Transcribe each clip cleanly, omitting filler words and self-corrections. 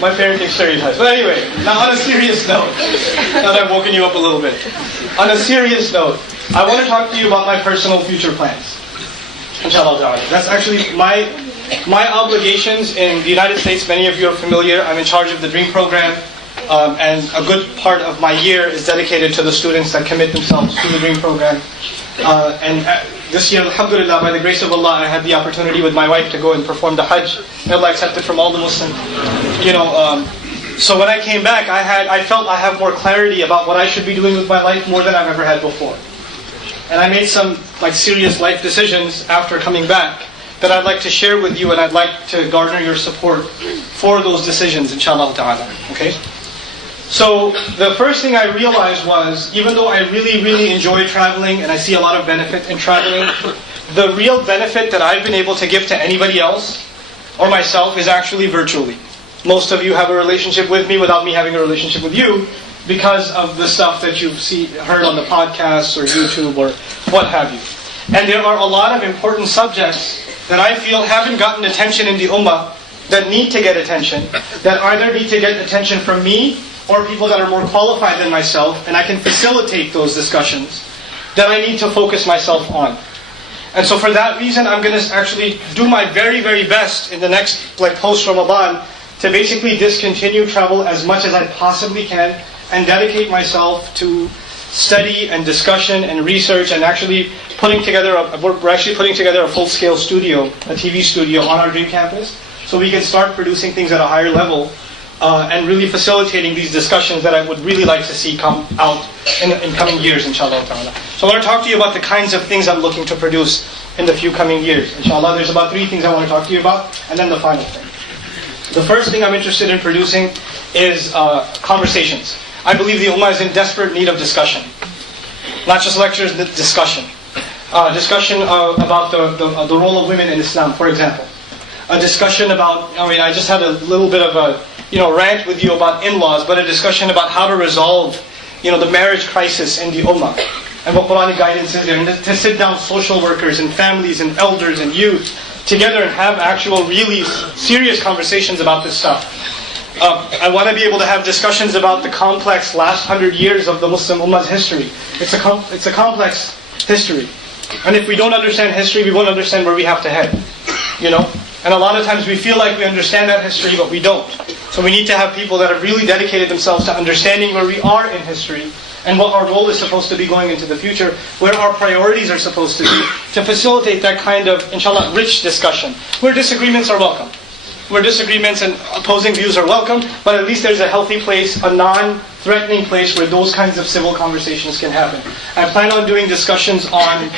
My parenting stereotypes. But anyway, now on a serious note, now that I've woken you up a little bit. On a serious note, I want to talk to you about my personal future plans. Inshallah ta'ala. That's actually my obligations in the United States. Many of you are familiar. I'm in charge of the DREAM program. And a good part of my year is dedicated to the students that commit themselves to the DREAM program. This year, alhamdulillah, by the grace of Allah, I had the opportunity with my wife to go and perform the Hajj. May Allah accept it from all the Muslims. So when I came back, I felt I have more clarity about what I should be doing with my life more than I've ever had before. And I made some serious life decisions after coming back that I'd like to share with you, and I'd like to garner your support for those decisions, inshallah ta'ala. Okay? So the first thing I realized was, even though I really, really enjoy traveling and I see a lot of benefit in traveling, the real benefit that I've been able to give to anybody else or myself is actually virtually. Most of you have a relationship with me without me having a relationship with you because of the stuff that you've heard on the podcasts or YouTube or what have you. And there are a lot of important subjects that I feel haven't gotten attention in the ummah that need to get attention, that either need to get attention from me or people that are more qualified than myself, and I can facilitate those discussions, that I need to focus myself on. And so for that reason, I'm going to actually do my very, very best in the next, post-Ramadan, to basically discontinue travel as much as I possibly can, and dedicate myself to study and discussion and research, and actually we're actually putting together a full-scale studio, a TV studio on our DREAM campus, so we can start producing things at a higher level, and really facilitating these discussions that I would really like to see come out in coming years, inshallah ta'ala. So I want to talk to you about the kinds of things I'm looking to produce in the few coming years. Inshallah, there's about 3 things I want to talk to you about, and then the final thing. The first thing I'm interested in producing is conversations. I believe the ummah is in desperate need of discussion. Not just lectures, discussion. Discussion about the role of women in Islam, for example. A discussion about, I just had a little bit of a rant with you about in-laws, but a discussion about how to resolve, the marriage crisis in the ummah, and what Quranic guidance is there, and to sit down social workers and families and elders and youth together and have actual, really serious conversations about this stuff. I want to be able to have discussions about the complex last 100 years of the Muslim ummah's history. It's a complex history, and if we don't understand history, we won't understand where we have to head. And a lot of times we feel like we understand that history, but we don't. So we need to have people that have really dedicated themselves to understanding where we are in history and what our role is supposed to be going into the future, where our priorities are supposed to be, to facilitate that kind of, inshallah, rich discussion. Where disagreements are welcome. Where disagreements and opposing views are welcome, but at least there's a healthy place, a non-threatening place where those kinds of civil conversations can happen. I plan on doing discussions on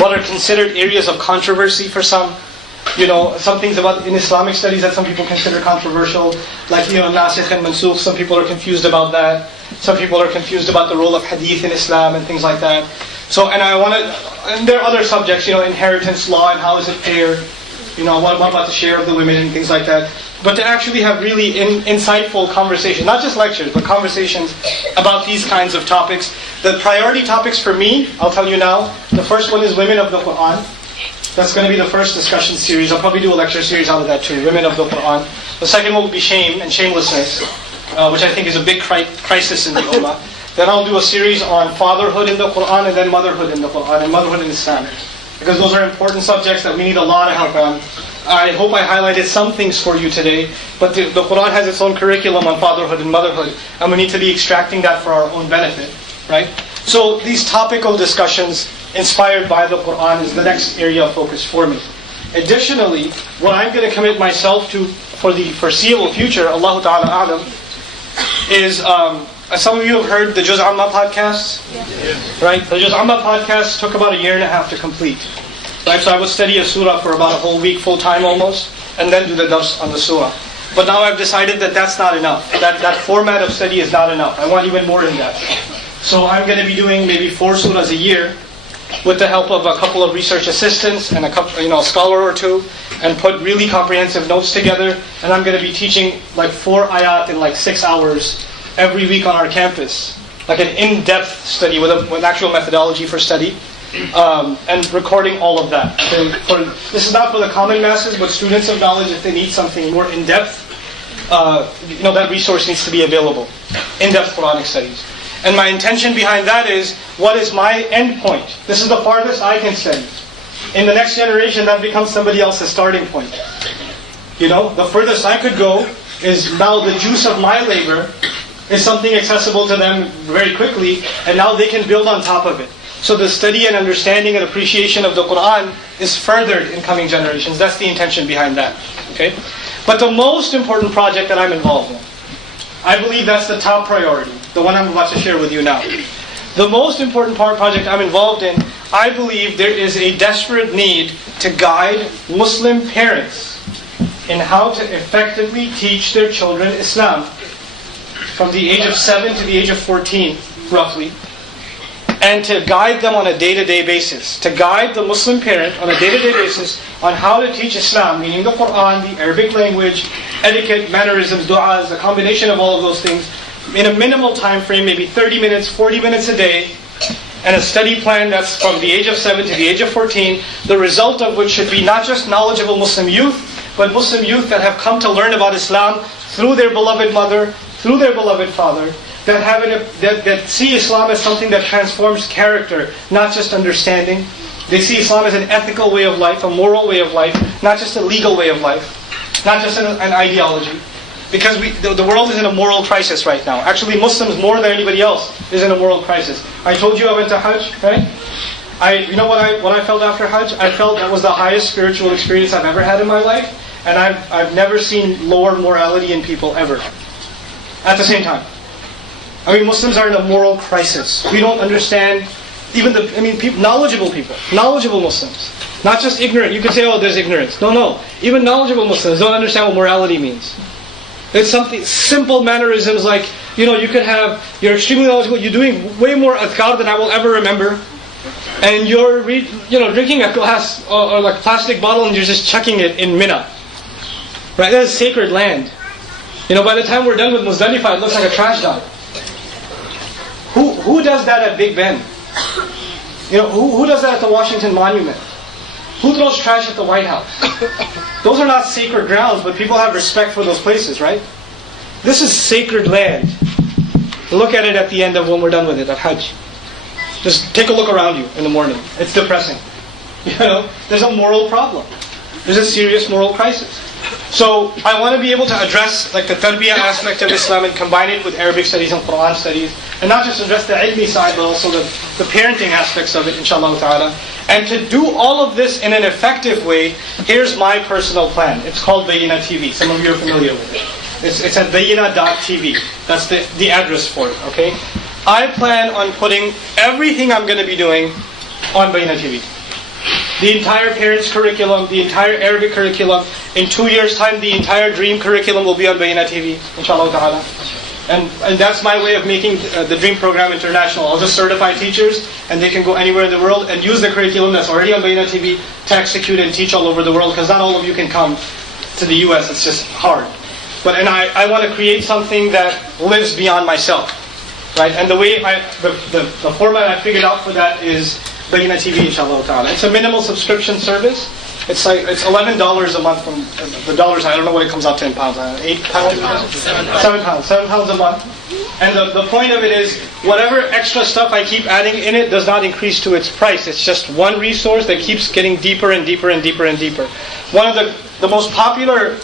what are considered areas of controversy for some. Some things in Islamic studies that some people consider controversial, like nasikh and mansukh. Some people are confused about that. Some people are confused about the role of hadith in Islam and things like that. So, and there are other subjects, inheritance law and how is it fair. What about the share of the women and things like that. But to actually have really insightful conversations, not just lectures, but conversations about these kinds of topics. The priority topics for me, I'll tell you now, the first one is women of the Qur'an. That's going to be the first discussion series. I'll probably do a lecture series out of that too, women of the Qur'an. The second one will be shame and shamelessness, which I think is a big crisis in the ummah. Then I'll do a series on fatherhood in the Qur'an, and then motherhood in the Qur'an, and motherhood in Islam. Because those are important subjects that we need a lot of help on. I hope I highlighted some things for you today, but the Qur'an has its own curriculum on fatherhood and motherhood, and we need to be extracting that for our own benefit, right? So these topical discussions inspired by the Qur'an is the next area of focus for me. Additionally, what I'm going to commit myself to for the foreseeable future, Allah Ta'ala A'lam, is, some of you have heard the Juz Amma podcasts? Yes. Right? The Juz Amma podcast took about 1.5 years to complete. Right? So I would study a surah for about a whole week, full time almost, and then do the dars on the surah. But now I've decided that that's not enough. That format of study is not enough. I want even more than that. So I'm going to be doing maybe 4 surahs a year, with the help of a couple of research assistants and a scholar or two, and put really comprehensive notes together. And I'm going to be teaching 4 ayat in 6 hours every week on our campus, like an in-depth study with actual methodology for study, and recording all of that. This is not for the common masses, but students of knowledge, if they need something more in-depth, that resource needs to be available. In-depth Quranic studies. And my intention behind that is, what is my end point? This is the farthest I can study. In the next generation, that becomes somebody else's starting point. The furthest I could go is now the juice of my labor is something accessible to them very quickly, and now they can build on top of it. So the study and understanding and appreciation of the Quran is furthered in coming generations. That's the intention behind that. Okay? But the most important project that I'm involved in, I believe that's the top priority, the one I'm about to share with you now. The most important project I'm involved in, I believe there is a desperate need to guide Muslim parents in how to effectively teach their children Islam from the age of 7 to the age of 14, roughly, and to guide them on a day-to-day basis. To guide the Muslim parent on a day-to-day basis on how to teach Islam, meaning the Quran, the Arabic language, etiquette, mannerisms, du'as, a combination of all of those things, in a minimal time frame, maybe 30 minutes, 40 minutes a day, and a study plan that's from the age of 7 to the age of 14, the result of which should be not just knowledgeable Muslim youth, but Muslim youth that have come to learn about Islam through their beloved mother, through their beloved father, that see Islam as something that transforms character, not just understanding. They see Islam as an ethical way of life, a moral way of life, not just a legal way of life, not just an ideology. Because the world is in a moral crisis right now. Actually, Muslims more than anybody else is in a moral crisis. I told you I went to Hajj, right? What I felt after Hajj? I felt that was the highest spiritual experience I've ever had in my life, and I've never seen lower morality in people ever. At the same time, Muslims are in a moral crisis. We don't understand even knowledgeable Muslims, not just ignorant. You could say, oh, there's ignorance. No. Even knowledgeable Muslims don't understand what morality means. It's something simple mannerisms like, you're extremely knowledgeable, you're doing way more adhkar than I will ever remember, and you're drinking a glass or like plastic bottle and you're just chucking it in Mina. Right? That is sacred land. By the time we're done with Muzdalifah, it looks like a trash dump. Who does that at Big Ben? Who does that at the Washington Monument? Who throws trash at the White House? Those are not sacred grounds, but people have respect for those places, right? This is sacred land. Look at it at the end of when we're done with it, at Hajj. Just take a look around you in the morning. It's depressing. There's a moral problem. There's a serious moral crisis. So I want to be able to address the tarbiyah aspect of Islam and combine it with Arabic studies and Quran studies, and not just address the ilmi side, but also the parenting aspects of it, inshallah ta'ala. And to do all of this in an effective way, here's my personal plan. It's called Bayyina TV. Some of you are familiar with it. It's at bayyina.tv. That's the address for it, okay? I plan on putting everything I'm going to be doing on Bayyina TV. The entire parents' curriculum, the entire Arabic curriculum. In 2 years' time, the entire Dream curriculum will be on Bayyina TV, inshallah ta'ala. And that's my way of making the Dream program international. I'll just certify teachers, and they can go anywhere in the world and use the curriculum that's already on Bayyina TV to execute and teach all over the world, because not all of you can come to the US. It's just hard. And I want to create something that lives beyond myself, right? And the way the format I figured out for that is Bayyina TV, inshallah ta'ala. It's a minimal subscription service. It's $11 a month from the dollars. I don't know what it comes out to in pounds. £8? £7 a month. And the point of it is, whatever extra stuff I keep adding in it does not increase to its price. It's just one resource that keeps getting deeper and deeper and deeper and deeper. One of the most popular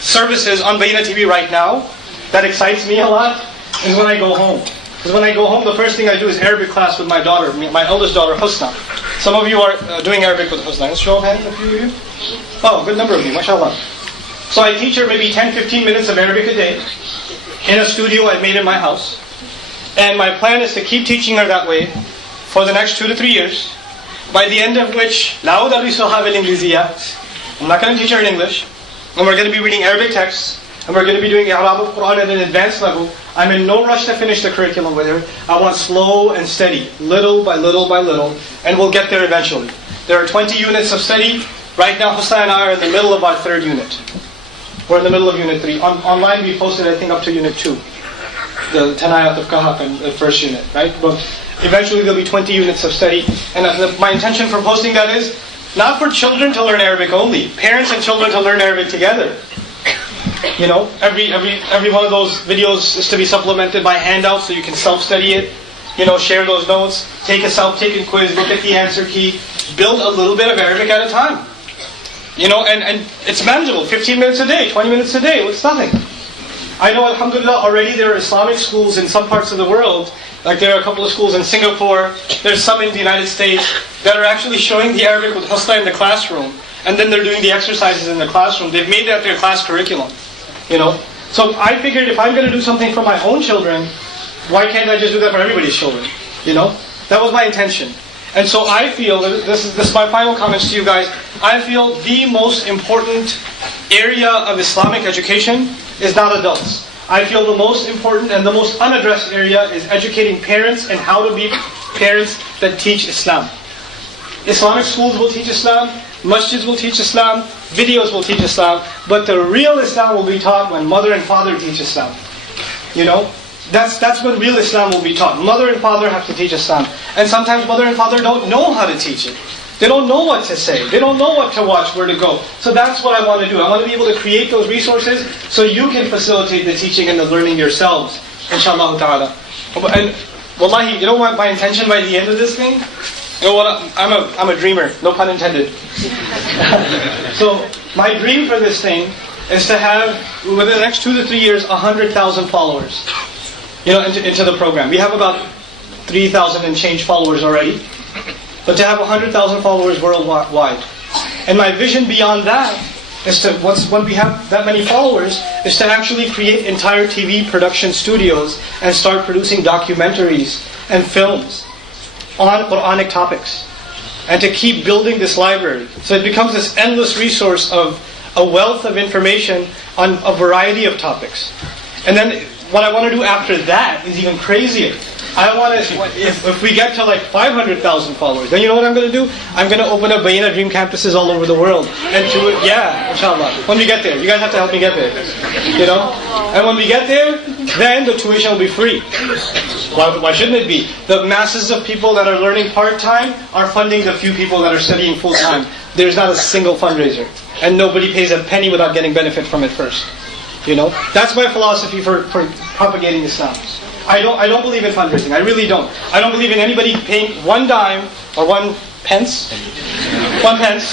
services on Bayyina TV right now that excites me a lot is when I go home. Because when I go home, the first thing I do is Arabic class with my daughter, my eldest daughter, Husna. Some of you are doing Arabic with Husna. Let's show of hands, a few of you. Oh, good number of you, mashallah. So I teach her maybe 10-15 minutes of Arabic a day in a studio I've made in my house. And my plan is to keep teaching her that way for the next 2 to 3 years. By the end of which, I'm not going to teach her in English. And we're going to be reading Arabic texts. And we're going to be doing I'rab of Quran at an advanced level. I'm in no rush to finish the curriculum with her. I want slow and steady, little by little by little, and we'll get there eventually. There are 20 units of study. Right now, Husna and I are in the middle of our 3rd unit. We're in the middle of Unit 3. Online, we posted, I think, up to Unit 2. The Tanayat of Kahf and the 1st unit, right? But eventually, there'll be 20 units of study. And my intention for posting that is not for children to learn Arabic only. Parents and children to learn Arabic together. You know, every one of those videos is to be supplemented by handouts so you can self-study it. You know, share those notes, take a self-taken quiz, look at the answer key, build a little bit of Arabic at a time. You know, and it's manageable, 15 minutes a day, 20 minutes a day, it's nothing. I know, alhamdulillah, already there are Islamic schools in some parts of the world, like there are a couple of schools in Singapore, there's some in the United States, that are actually showing the Arabic with husna in the classroom, and then they're doing the exercises in the classroom. They've made that their class curriculum, you know. So I figured if I'm going to do something for my own children, why can't I just do that for everybody's children? You know? That was my intention. And so I feel, this is my final comments to you guys, I feel the most important area of Islamic education is not adults. I feel the most important and the most unaddressed area is educating parents and how to be parents that teach Islam. Islamic schools will teach Islam, masjids will teach Islam, videos will teach Islam, but the real Islam will be taught when mother and father teach Islam. You know? That's when real Islam will be taught. Mother and father have to teach Islam. And sometimes mother and father don't know how to teach it. They don't know what to say. They don't know what to watch, where to go. So that's what I want to do. I want to be able to create those resources so you can facilitate the teaching and the learning yourselves. Inshallah ta'ala. And wallahi, you know what my intention by the end of this thing? You know what? I'm a dreamer. No pun intended. So my dream for this thing is to have, within the next 2 to 3 years, 100,000 followers. You know, into the program. We have about 3,000 and change followers already. But to have 100,000 followers worldwide. And my vision beyond that is to, when we have that many followers, is to actually create entire TV production studios and start producing documentaries and films on Quranic topics. And to keep building this library. So it becomes this endless resource of a wealth of information on a variety of topics. And then what I want to do after that is even crazier. I want to, if we get to like 500,000 followers, then you know what I'm going to do? I'm going to open up Bayna Dream campuses all over the world. And do it, yeah, inshallah. When we get there. You guys have to help me get there. You know? And when we get there, then the tuition will be free. Why shouldn't it be? The masses of people that are learning part-time are funding the few people that are studying full-time. There's not a single fundraiser. And nobody pays a penny without getting benefit from it first. You know? That's my philosophy for propagating Islam. I don't believe in fundraising. I really don't. I don't believe in anybody paying 1 dime or 1 pence, 1 pence,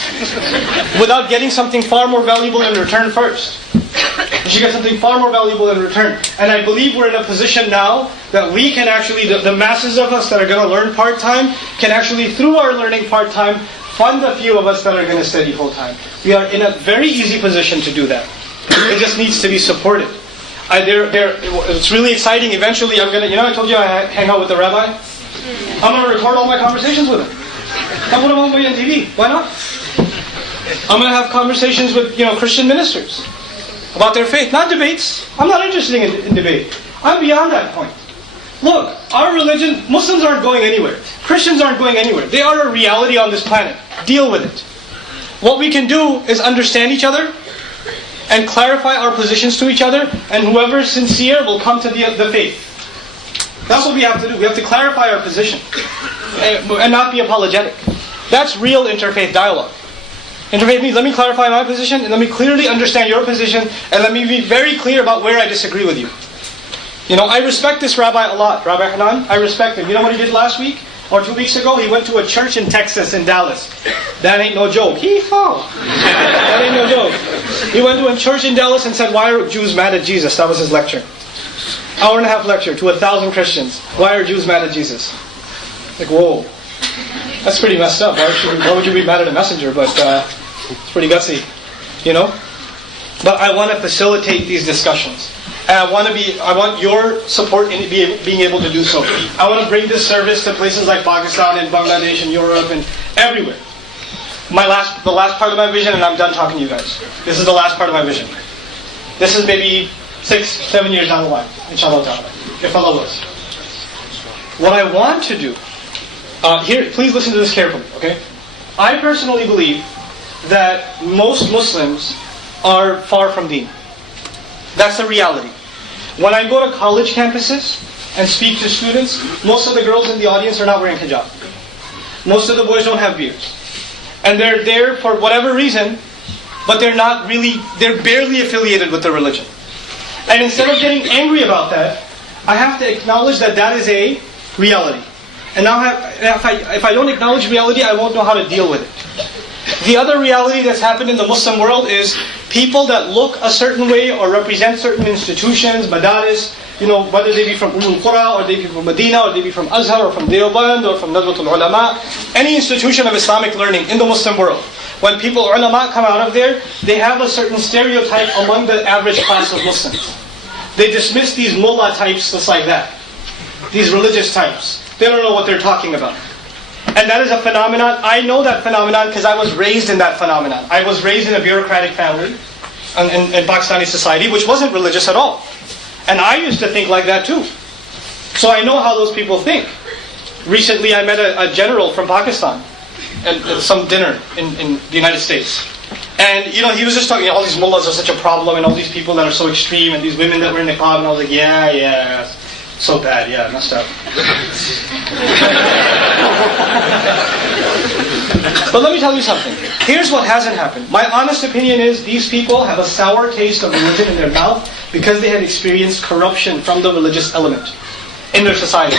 without getting something far more valuable in return first. You should get something far more valuable in return. And I believe we're in a position now that we can actually, the masses of us that are going to learn part-time, can actually, through our learning part-time, fund the few of us that are going to study full-time. We are in a very easy position to do that. It just needs to be supported. It's really exciting. Eventually, I'm going to, I told you I hang out with the rabbi? I'm going to record all my conversations with him. I'll put them on TV. Why not? I'm going to have conversations with, Christian ministers about their faith. Not debates. I'm not interested in debate. I'm beyond that point. Look, our religion, Muslims aren't going anywhere. Christians aren't going anywhere. They are a reality on this planet. Deal with it. What we can do is understand each other and clarify our positions to each other, and whoever is sincere will come to the faith. That's what we have to do. We have to clarify our position and not be apologetic. That's real interfaith dialogue. Interfaith means let me clarify my position and let me clearly understand your position and let me be very clear about where I disagree with you. I respect this rabbi a lot, Rabbi Hanan. I respect him. You know what he did last week? Or 2 weeks ago, he went to a church in Texas, in Dallas. That ain't no joke. That ain't no joke. He went to a church in Dallas and said, "Why are Jews mad at Jesus?" That was his lecture. 1.5-hour lecture to 1,000 Christians. Why are Jews mad at Jesus? Like, whoa. That's pretty messed up. Why would you be mad at a messenger? But it's pretty gutsy. But I want to facilitate these discussions. And I want your support in being able to do so. I want to bring this service to places like Pakistan and Bangladesh and Europe and everywhere. The last part of my vision, and I'm done talking to you guys. This is the last part of my vision. This is maybe 6-7 years down the line, inshallah ta'ala, if Allah wills. What I want to do, here, please listen to this carefully, okay? I personally believe that most Muslims are far from deen. That's the reality. When I go to college campuses and speak to students, most of the girls in the audience are not wearing hijab. Most of the boys don't have beards. And they're there for whatever reason, but they're barely affiliated with the religion. And instead of getting angry about that, I have to acknowledge that that is a reality. And now if I don't acknowledge reality, I won't know how to deal with it. The other reality that's happened in the Muslim world is people that look a certain way or represent certain institutions, madaris, whether they be from Qura or they be from Medina or they be from Azhar or from Deoband or from Nadwatul Ulama, any institution of Islamic learning in the Muslim world. When people, ulama, come out of there, they have a certain stereotype among the average class of Muslims. They dismiss these mullah types just like that. These religious types. They don't know what they're talking about. And that is a phenomenon. I know that phenomenon because I was raised in that phenomenon. I was raised in a bureaucratic family in Pakistani society, which wasn't religious at all. And I used to think like that too. So I know how those people think. Recently I met a general from Pakistan at some dinner in the United States. And he was just talking, all these mullahs are such a problem, and all these people that are so extreme, and these women that were in niqab, and I was like, yeah, so bad, yeah, messed up. But let me tell you something. Here's what hasn't happened. My honest opinion is these people have a sour taste of religion in their mouth because they have experienced corruption from the religious element in their society.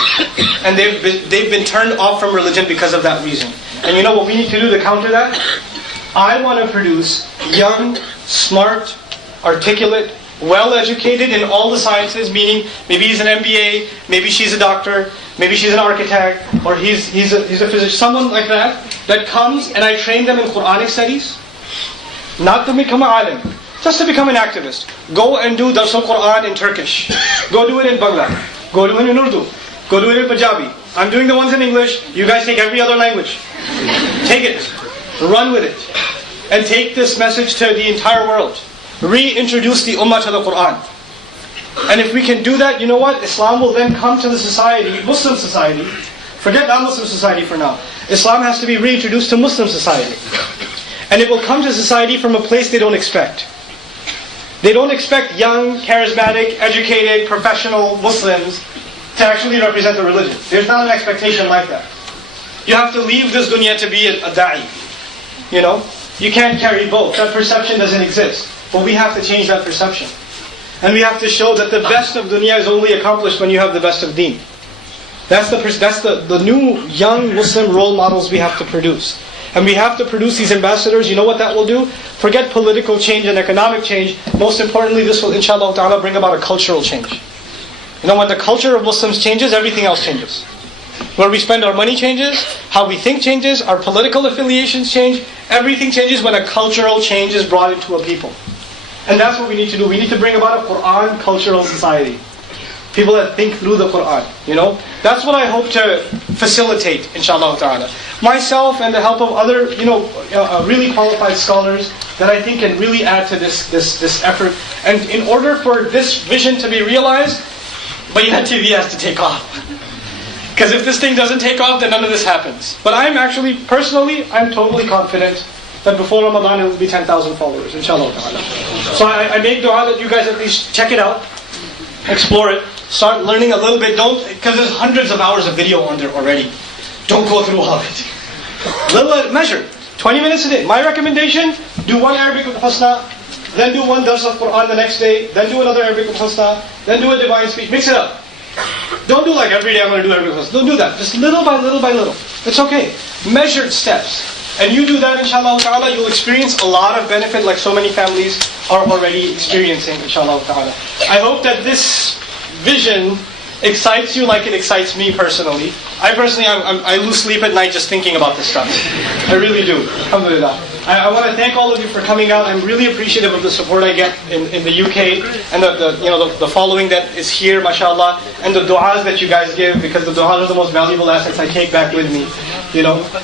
And they've been turned off from religion because of that reason. And you know what we need to do to counter that? I want to produce young, smart, articulate, well-educated in all the sciences, meaning maybe he's an MBA, maybe she's a doctor, maybe she's an architect, or he's a physician, someone like that comes and I train them in Quranic studies, not to become an alim, just to become an activist. Go and do Dars al-Quran in Turkish. Go do it in Bangla. Go do it in Urdu. Go do it in Punjabi. I'm doing the ones in English. You guys take every other language. Take it. Run with it. And take this message to the entire world. Reintroduce the ummah to the Quran. And if we can do that, you know what? Islam will then come to the society, Muslim society. Forget non-Muslim society for now. Islam has to be reintroduced to Muslim society. And it will come to society from a place they don't expect. They don't expect young, charismatic, educated, professional Muslims to actually represent the religion. There's not an expectation like that. You have to leave this dunya to be a da'i. You can't carry both. That perception doesn't exist. But we have to change that perception. And we have to show that the best of dunya is only accomplished when you have the best of deen. That's the new young Muslim role models we have to produce. And we have to produce these ambassadors. You know what that will do? Forget political change and economic change. Most importantly, this will, inshallah ta'ala, bring about a cultural change. When the culture of Muslims changes, everything else changes. Where we spend our money changes, how we think changes, our political affiliations change. Everything changes when a cultural change is brought into a people. And that's what we need to do. We need to bring about a Quran cultural society. People that think through the Quran, That's what I hope to facilitate, inshallah ta'ala. Myself and the help of other, really qualified scholars that I think can really add to this effort. And in order for this vision to be realized, Bayinat TV has to take off. Because if this thing doesn't take off, then none of this happens. But I'm actually, personally, I'm totally confident that before Ramadan it will be 10,000 followers, inshallah ta'ala. So I make dua that you guys at least check it out, explore it, start learning a little bit. Because there's hundreds of hours of video on there already. Don't go through all of it. Little measure, 20 minutes a day. My recommendation, do one Arabic with Husna, then do one Dars of Quran the next day, then do another Arabic with Husna, then do a divine speech. Mix it up. Don't do like every day I'm going to do Arabic with Husna. Don't do that. Just little by little by little. It's okay. Measured steps. And you do that, inshallah ta'ala, you'll experience a lot of benefit like so many families are already experiencing, inshallah ta'ala. I hope that this vision excites you like it excites me personally. I lose sleep at night just thinking about this stuff. I really do. Alhamdulillah. I want to thank all of you for coming out. I'm really appreciative of the support I get in the UK and the following that is here, mashallah, and the du'as that you guys give, because the du'as are the most valuable assets I take back with me.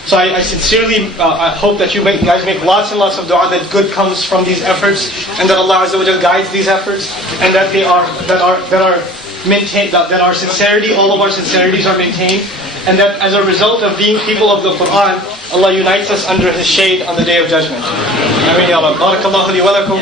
So I sincerely I hope that you guys make lots and lots of du'a that good comes from these efforts, and that Allah Azza wa Jal guides these efforts, and that are maintained, that our sincerity, all of our sincerities are maintained, and that as a result of being people of the Quran, Allah unites us under His shade on the Day of Judgment. Ameen ya Rabb. Barakallahu li wa lakum.